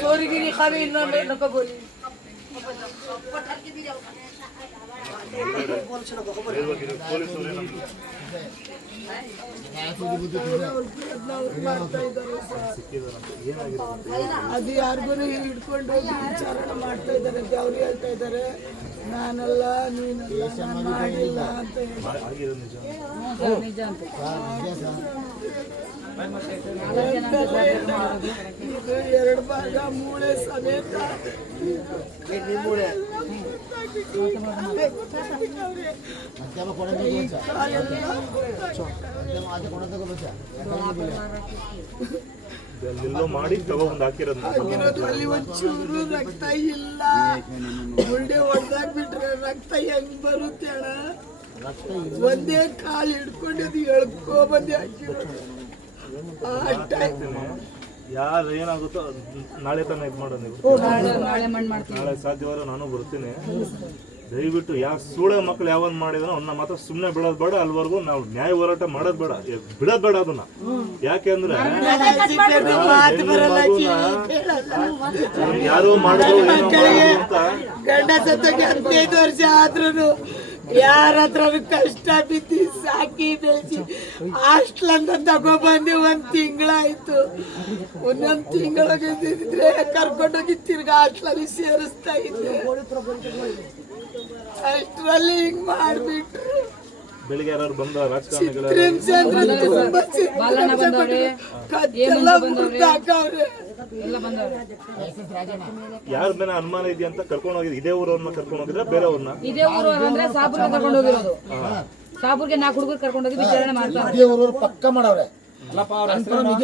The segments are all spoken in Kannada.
चोरीगिरी खावी न नको बोली ಅದು ಯಾರಿಗೂ ಹಿಡ್ಕೊಂಡು ಹೋಗಿ ವಿಚಾರಣೆ ಮಾಡ್ತಾ ಇದ್ದಾರೆ ಅಂತ ಅವ್ರು ಹೇಳ್ತಾ ಇದ್ದಾರೆ ನಾನಲ್ಲ ನೀನಲ್ಲ ನಾನು ಮಾಡಿಲ್ಲ ಅಂತ ಹೇಳಿ ನಿಜ ಅಂತ ಎರಡು ಭಾಗ ಮೂಳೆ ಸಮೇತ ಮಾಡಿ ಅಲ್ಲಿ ಒಂಚೂರು ರಕ್ತ ಇಲ್ಲ ಗುಂಡೆ ರಕ್ತ ಹೆಂಗ್ ಬರುತ್ತೆ ಅಣ್ಣ ಒಂದೇ ಕಾಲು ಹಿಡ್ಕೊಂಡು ಎಳ್ಕೊ ಯಾರು ಏನಾಗುತ್ತೋ ನಾಳೆ ತಾನೇ ಇದು ಮಾಡೋಣ ನಾಳೆ ಸಾಧ್ಯವಾದ ನಾನು ಬರ್ತೀನಿ ದಯವಿಟ್ಟು ಯಾವ ಸೂಳೆ ಮಕ್ಳು ಯಾವನ್ ಮಾಡಿದ್ರು ಅವ್ನ ಮಾತ್ರ ಸುಮ್ಮನೆ ಬಿಡೋದು ಬೇಡ ಅಲ್ವರೆಗೂ ನಾವು ನ್ಯಾಯ ಹೋರಾಟ ಮಾಡೋದು ಬೇಡ ಬಿಡೋದ್ ಬೇಡ ಅದನ್ನ ಯಾಕೆಂದ್ರೆ ಯಾರು ಮಾಡಿದ್ರು ಅಂತ ವರ್ಷ ಯಾರ ಕಷ್ಟ ಬಿದ್ದು ಸಾಕಿ ಬೆಳೆಸಿ ಹಾಸ್ಟ್ಲ್ ಅಂತ ಒಂದ್ ಒಂದು ತಿಂಗಳಾಯ್ತು ಒಂದೊಂದು ತಿಂಗಳಿದ್ರೆ ಕರ್ಕೊಂಡೋಗಿ ತಿರ್ಗಾ ಹಾಸ್ಟ್ಲಲ್ಲಿ ಸೇರಿಸ್ತಾ ಇದ್ದೆ ಅಷ್ಟರಲ್ಲಿ ಹಿಂಗೆ ಮಾಡ್ಬಿಟ್ರು ಬೆಳಿಗ್ಗೆ ಯಾರು ಬಂದ ಯಾರ ಮೇಲೆ ಅನುಮಾನ ಇದೆಯಾ ಅಂತ ಕರ್ಕೊಂಡು ಹೋಗಿದ್ ಇದೇ ಊರವ್ರನ್ನ ಕರ್ಕೊಂಡು ಹೋಗಿದ್ರೆ ಬೇರೆ ಅವ್ರನ್ನ ಇದೇ ಊರು ಅಂದ್ರೆ ಸಾಬೂರ್ ಕರ್ಕೊಂಡು ಹೋಗಿರೋದು ಸಾಬೂರ್ಗೆ ನಾಲ್ಕು ಹುಡುಗರು ಕರ್ಕೊಂಡು ಹೋಗಿ ವಿಚಾರಣೆ ಮಾಡ್ತಾರೆ ಪಕ್ಕ ಮಾಡವ್ರೆ ಏರಿಯಾ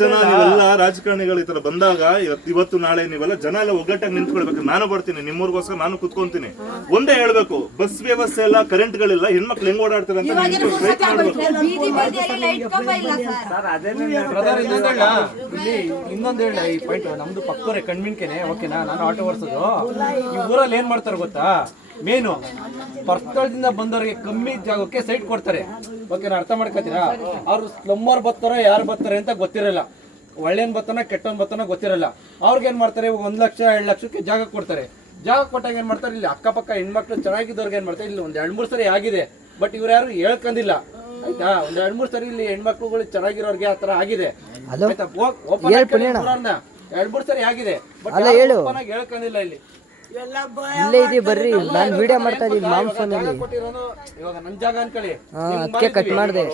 ಜನ ನೀವೆಲ್ಲ ರಾಜಕಾರಣಿಗಳು ಈ ತರ ಬಂದಾಗ ಇವತ್ತು ನಾಳೆ ನೀವೆಲ್ಲ ಜನ ಎಲ್ಲ ಒಗ್ಗಟ್ಟಾಗಿ ನಿಂತ್ಕೊಳ್ಬೇಕು ನಾನು ಬರ್ತೀನಿ ನಿಮ್ಮೂರ್ಗೋಸ್ಕರ ನಾನು ಕುತ್ಕೊಂತೀನಿ ಒಂದೇ ಹೇಳ್ಬೇಕು ಬಸ್ ವ್ಯವಸ್ಥೆ ಎಲ್ಲ ಕರೆಂಟ್ಗಳೆಲ್ಲ ಹೆಣ್ಮಕ್ಳು ಹೆಂಗ್ ಓಡಾಡ್ತಾರೆ ಅಂತ ಇನ್ನೊಂದು ಹೇಳ ಈ ಪಾಯಿಂಟ್ ನಮ್ದು ಪಕ್ಕದವ್ರೆ ಕಣ್ಮಿನ್ಕೆನೆ ಓಕೆನಾ ನಾನು ಆಟೋ ಓಡಿಸೋದು ಈ ಊರಲ್ಲಿ ಏನ್ ಮಾಡ್ತಾರೆ ಗೊತ್ತಾ ಮೇನು ಪರ್ತಳದಿಂದ ಬಂದವರಿಗೆ ಕಮ್ಮಿ ಜಾಗಕ್ಕೆ ಸೈಟ್ ಕೊಡ್ತಾರೆ ಓಕೆನಾ ಅರ್ಥ ಮಾಡ್ಕೋತೀರಾ ಅವ್ರು ಸ್ಲಮ್ಮರ್ ಬರ್ತಾರ ಯಾರು ಬರ್ತಾರೆ ಅಂತ ಗೊತ್ತಿರಲ್ಲ ಒಳ್ಳೇನ್ ಬರ್ತಾನ ಕೆಟ್ಟೊಂದ್ ಬರ್ತಾನ ಗೊತ್ತಿರಲ್ಲ ಅವ್ರಿಗೆ ಏನ್ ಮಾಡ್ತಾರೆ ಇವಾಗ ಒಂದ್ ಲಕ್ಷ ಎರಡ್ ಲಕ್ಷಕ್ಕೆ ಜಾಗ ಕೊಡ್ತಾರೆ ಜಾಗ ಕೊಟ್ಟಾಗ ಏನು ಮಾಡ್ತಾರೆ ಇಲ್ಲಿ ಅಕ್ಕಪಕ್ಕ ಹೆಣ್ಮಕ್ಳು ಚೆನ್ನಾಗಿದ್ದವ್ರಿಗೆ ಏನು ಮಾಡ್ತಾರೆ ಇಲ್ಲಿ ಒಂದು ಎರಡು ಮೂರು ಸರಿ ಆಗಿದೆ ಬಟ್ ಇವ್ರು ಯಾರು ಹೇಳ್ಕೊಂಡಿಲ್ಲ ಆಯ್ತಾ ಒಂದು ಎರಡು ಮೂರು ಸರಿ ಇಲ್ಲಿ ಹೆಣ್ಮಕ್ಳುಗಳು ಚೆನ್ನಾಗಿರೋರಿಗೆ ಆ ಥರ ಆಗಿದೆ ಆಯ್ತಾ ಎರಡು ಮೂರು ಸರಿ ಆಗಿದೆ ಬಟ್ ಹೇಳ್ಕೊಂಡಿಲ್ಲ ಇಲ್ಲಿ ಇಲ್ಲೇ ಇದೀವಿ ಬರ್ರಿ ನಾನು ವಿಡಿಯೋ ಮಾಡ್ತಾ ಇದೀನಿ ಮಾಮ್ ಫೋನ್ ಅಲ್ಲಿ ಇವಾಗ ನನ್ನ ಜಾಗ ಅನ್ಕೊಳ್ಳಿ ಕಟ್ ಮಾಡಿದೆ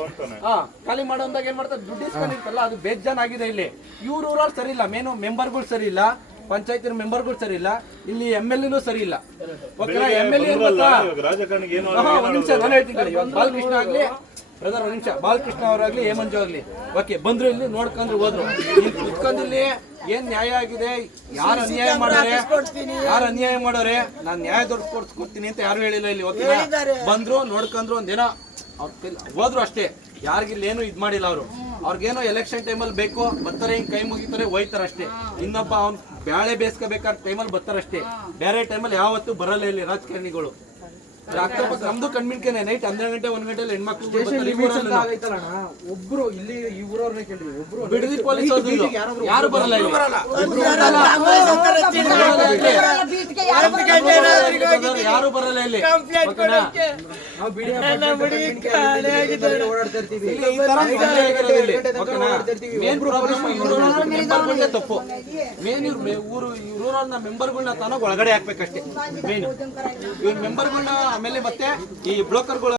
ಹಾ ಖಾಲಿ ಮಾಡೋಂದಾಗ ಏನ್ ಮಾಡ್ತಾರೆ ದುಡ್ಡು ಇಸ್ಕೊಂಡಿರ್ತಲ್ಲ ಅದು ಬೇಜಾನ್ ಆಗಿದೆ ಇಲ್ಲಿ ಇವ್ರ ಊರಲ್ಲಿ ಸರಿ ಇಲ್ಲ ಮೇನು ಮೆಂಬರ್ಗಳು ಸರಿ ಇಲ್ಲ ಪಂಚಾಯತಿನ ಮೆಂಬರ್ಗಳು ಸರಿ ಇಲ್ಲ ಇಲ್ಲಿ ಎಮ್ ಎಲ್ ಎನೂ ಸರಿ ಇಲ್ಲ ನಿಮಿಷ ಬಾಲಕೃಷ್ಣ ಆಗ್ಲಿ ಬ್ರದರ್ ಒಂದು ನಿಮಿಷ ಬಾಲಕೃಷ್ಣ ಅವರಾಗ್ಲಿ ಹೇಮಂಜು ಆಗಲಿ ಓಕೆ ಬಂದ್ರು ಇಲ್ಲಿ ನೋಡ್ಕೊಂಡ್ರು ಹೋದ್ರು ಇಲ್ಲಿ ಏನ್ ನ್ಯಾಯ ಆಗಿದೆ ಯಾರು ಅನ್ಯಾಯ ಮಾಡೋರೆ ಯಾರು ಅನ್ಯಾಯ ಮಾಡೋರೆ ನಾನು ನ್ಯಾಯ ಕೊಡ್ಸ್ ಕೊಡ್ತೀನಿ ಅಂತ ಯಾರು ಹೇಳಿಲ್ಲ ಇಲ್ಲಿ ಬಂದ್ರು ನೋಡ್ಕೊಂಡ್ರು ಒಂದೇನೋ ಅವ್ರ ಹೋದ್ರು ಅಷ್ಟೇ ಏನು ಇದ್ ಮಾಡಿಲ್ಲ ಅವರು ಅವ್ರಿಗೇನೋ ಎಲೆಕ್ಷನ್ ಟೈಮಲ್ಲಿ ಬೇಕು ಬರ್ತಾರೆ ಹಿಂಗೆ ಕೈ ಮುಗಿತಾರೆ ಒಯ್ತಾರೆ ಅಷ್ಟೇ ಇನ್ನೊಬ್ಬ ಅವ್ನು ಬ್ಯಾಳೆ ಬೇಯಿಸ್ಕೋಬೇಕಾದ್ರೆ ಟೈಮಲ್ಲಿ ಬರ್ತಾರಷ್ಟೇ ಬೇರೆ ಟೈಮಲ್ಲಿ ಯಾವತ್ತೂ ಬರಲ್ಲ ಇಲ್ಲಿ ರಾಜಕಾರಣಿಗಳು ನಮ್ದು ಕಣ್ಮಿಡ್ಕೇನೆ ನೈಟ್ ಹನ್ನೆರಡು ಗಂಟೆ ಒಂದ್ ಗಂಟೆ ಹೆಣ್ಮಕ್ಳು ಒಬ್ರು ಇಲ್ಲಿ ಇವ್ರವ್ರನ್ನ ಕೇಳಿ ಒಬ್ರು ಬಿಡದಿ ಪೊಲೀಸ್ ಯಾರು ಬರಲ್ಲ ಯಾರು ಬರಲ್ಲ ಇಲ್ಲಿ ತಪ್ಪು ಮೇನ್ ಇವ್ರ ಊರು ಮೆಂಬರ್ಗಳನ್ನ ಒಳಗಡೆ ಹಾಕ್ಬೇಕಷ್ಟೇ ಮೇನ್ ಇವ್ರ ಆಮೇಲೆ ಮತ್ತೆ ಈ ಬ್ರೋಕರ್ಗಳು